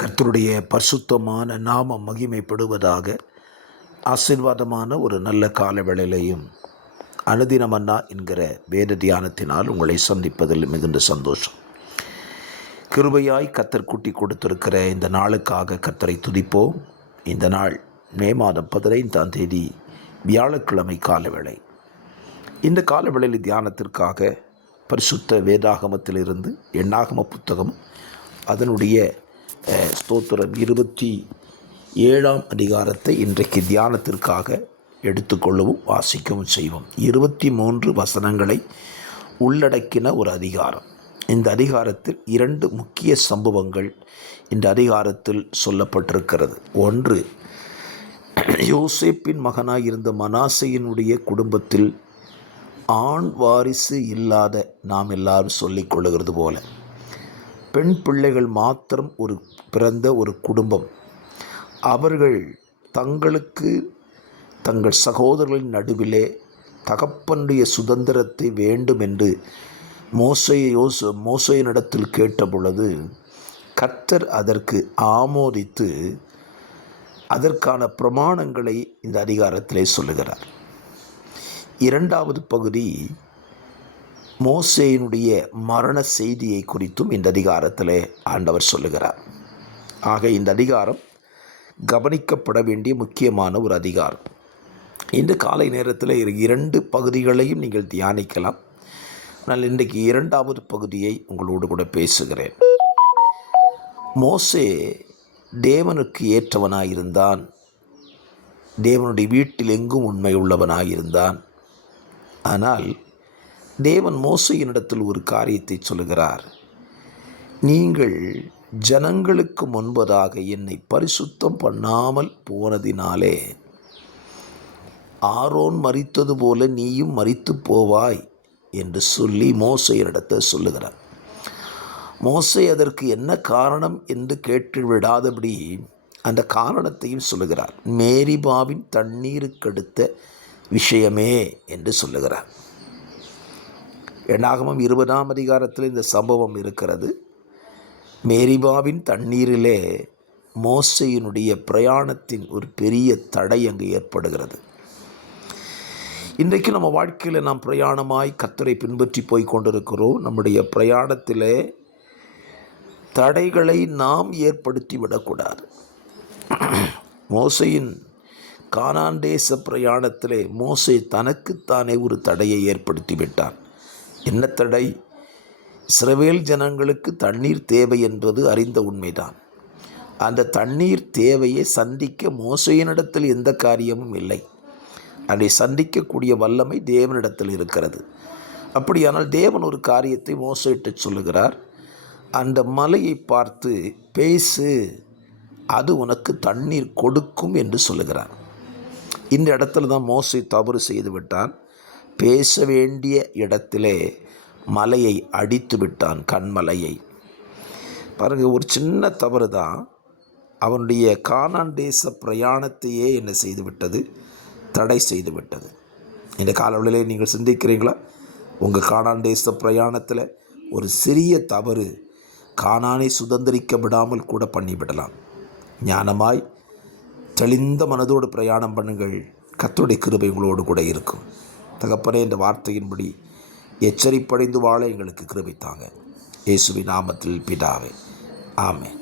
கர்த்தருடைய பரிசுத்தமான நாமம் மகிமைப்படுவதாக. ஆசீர்வாதமான ஒரு நல்ல கால வேளையிலையும் அனுதினமன்னா என்கிற வேத தியானத்தினால் உங்களை சந்திப்பதில் மிகுந்த சந்தோஷம். கிருபையாய் கர்த்தர் கூட்டி கொடுத்திருக்கிற இந்த நாளுக்காக கர்த்தரை துதிப்போம். இந்த நாள் மே மாதம் 15ஆம் தேதி வியாழக்கிழமை காலவேளை. இந்த காலவேளையில் தியானத்திற்காக பரிசுத்த வேதாகமத்திலிருந்து எண்ணாகம புத்தகம் அதனுடைய ஸ்தோத்திரம் 27ஆம் அதிகாரத்தை இன்றைக்கு தியானத்திற்காக எடுத்துக்கொள்ளவும் வாசிக்கவும் செய்வோம். 23 வசனங்களை உள்ளடக்கின ஒரு அதிகாரம். இந்த அதிகாரத்தில் 2 முக்கிய சம்பவங்கள் இந்த அதிகாரத்தில் சொல்லப்பட்டிருக்கிறது. ஒன்று, யோசேப்பின் மகனாயிருந்த மனாசேயினுடைய குடும்பத்தில் ஆண் வாரிசு இல்லாத நாம் எல்லாரும் சொல்லிக் கொள்ளுகிறது போல பெண் பிள்ளைகள் மாத்திரம் பிறந்த ஒரு குடும்பம். அவர்கள் தங்கள் சகோதரர்களின் நடுவிலே தகப்பனுடைய சுதந்திரத்தை வேண்டும் என்று மோசேயினிடத்தில் கேட்டபொழுது கர்த்தர் அதற்கு ஆமோதித்து அதற்கான பிரமாணங்களை இந்த அதிகாரத்திலே சொல்லுகிறார். 2வது பகுதி மோசேயினுடைய மரண செய்தியை குறித்தும் இந்த அதிகாரத்திலே ஆண்டவர் சொல்லுகிறார். ஆக இந்த அதிகாரம் கவனிக்கப்பட வேண்டிய முக்கியமான ஒரு அதிகாரம். இந்த காலை நேரத்தில் 2 பகுதிகளையும் நீங்கள் தியானிக்கலாம். நான் இன்றைக்கு 2வது பகுதியை உங்களோடு கூட பேசுகிறேன். மோசே தேவனுக்கு ஏற்றவனாயிருந்தான். தேவனுடைய வீட்டில் எங்கும் உண்மை உள்ளவனாயிருந்தான். ஆனால் தேவன் மோசேயினிடத்தில் ஒரு காரியத்தை சொல்லுகிறார். நீங்கள் ஜனங்களுக்கு முன்பதாக என்னை பரிசுத்தம் பண்ணாமல் போனதினாலே ஆரோன் மரித்தது போல நீயும் மரித்து போவாய் என்று சொல்லி மோசேயினிடத்தில் சொல்லுகிறார். மோசே அதற்கு என்ன காரணம் என்று கேட்டு விடாதபடி அந்த காரணத்தையும் சொல்லுகிறார். மேரிபாவின் தண்ணீருக்கடுத்த விஷயமே என்று சொல்லுகிறார். எண்ணாகமம் 20ஆம் அதிகாரத்தில் இந்த சம்பவம் இருக்கிறது. மேரிபாவின் தண்ணீரிலே மோசேயினுடைய பிரயாணத்தின் ஒரு பெரிய தடை அங்கு ஏற்படுகிறது. இன்றைக்கு நம்ம வாழ்க்கையில் நாம் பிரயாணமாய் கர்த்தரை பின்பற்றி போய் கொண்டிருக்கிறோம். நம்முடைய பிரயாணத்திலே தடைகளை நாம் ஏற்படுத்தி விடக்கூடாது. மோசேயின் கானான் தேச பிரயாணத்திலே மோசே தனக்குத்தானே ஒரு தடையை ஏற்படுத்தி விட்டான். என்ன தடை? இஸ்ரவேல் ஜனங்களுக்கு தண்ணீர் தேவை என்பது அறிந்த உண்மைதான். அந்த தண்ணீர் தேவையை சந்திக்க மோசேயினிடத்தில் எந்த காரியமும் இல்லை. அதை சந்திக்கக்கூடிய வல்லமை தேவனிடத்தில் இருக்கிறது. அப்படியானால் தேவன் ஒரு காரியத்தை மோசேயிட்டு சொல்லுகிறார். அந்த மலையை பார்த்து பேசு, அது உனக்கு தண்ணீர் கொடுக்கும் என்று சொல்லுகிறார். இந்த இடத்துல தான் மோசே தவறு செய்து விட்டான். பேச வேண்டிய இடத்திலே மலையை அடித்து விட்டான், கண்மலையை. பாருங்கள், ஒரு சின்ன தவறு தான் அவனுடைய கானான் தேச பிரயாணத்தையே என்ன செய்து விட்டது? தடை செய்து விட்டது. இந்த காலவெளியிலே நீங்கள் சிந்திக்கிறீங்களா? உங்கள் கானான் தேச பிரயாணத்தில் ஒரு சிறிய தவறு கானானை சுதந்திரிக்க விடாமல் கூட பண்ணிவிடலாம். ஞானமாய் தெளிந்த மனதோடு பிரயாணம் பண்ணுங்கள். கர்த்தருடைய கிருபை உங்களோடு கூட இருக்கும். தகப்பனே, இந்த வார்த்தையின்படி எச்சரிப்படைந்து வாழ எங்களுக்கு கிருபை தாங்க. இயேசுவின் நாமத்தில் பிதாவே, ஆமென்.